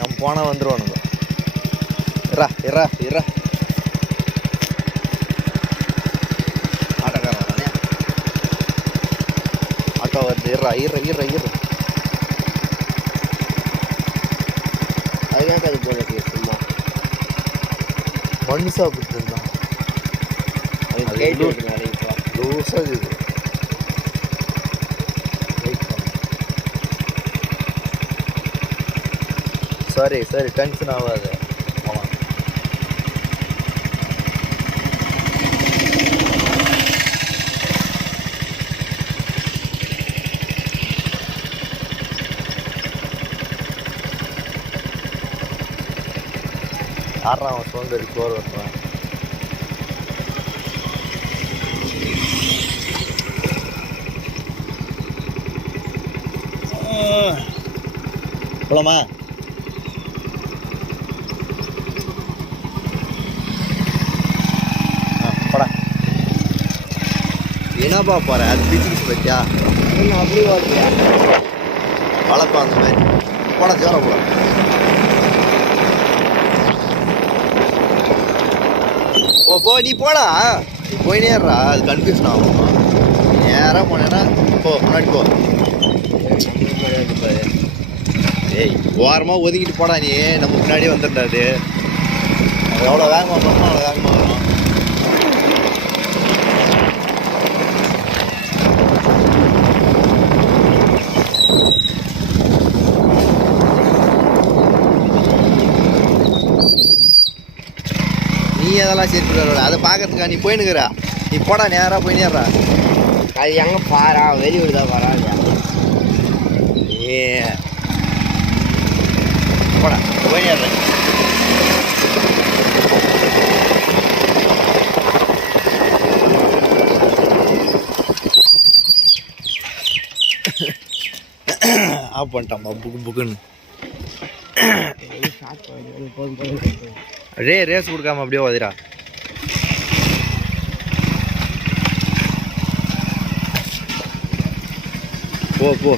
நம்ம போனால் வந்துடுவானுங்க. இரா இரா இரா ஆட்டோக்காரன் தானே, ஆட்டோ வருது. இரா இற இற இற அதுக்காக அது போல சும்மா மண் சாப்பிட்டு இருந்தான். அது கேட்டு விட்டுனால லூஸாக இருக்குது. சரி சரி, டென்ஷன் ஆகாது. போகலாம். யாரா அவன் சோம்பேறி சோறு வெட்டுறான். போலாமா? போடா. என்னப்பா போற? அது பிச்சுக்கிச்சு பத்தியா? அப்படி ஓகே வளர்ப்பா அந்த மாதிரி. போட ஜோர போட. போ நீ போடா. போய் நேர்றா, அது கன்ஃபியூஷன் ஆகும். நேராக போனேன்னா போ, முன்னாடி போ. ஏய் ஓரமாக ஒதுக்கிட்டு போடா, நீ நம்ம முன்னாடியே வந்துடாது. அது எவ்வளோ வேகமாக போகணும் அவ்வளோ வேகமாக வரும். நீ அதெல்லாம் சேர்த்து அதை பார்க்கறதுக்கா நீ போயினுக்குறா. நீ போடா, நேராக போய் நேர்றா. அது எங்கே பாரா வெளியூர் தான் வராது. ஏ போடா, போய் நேர்றேன். ஆஃப் பண்ணிட்டான்பா புக்கு புக்குன்னு. ரேஸ் கொடுக்காம அப்படியே ஓதிரா. போ போ.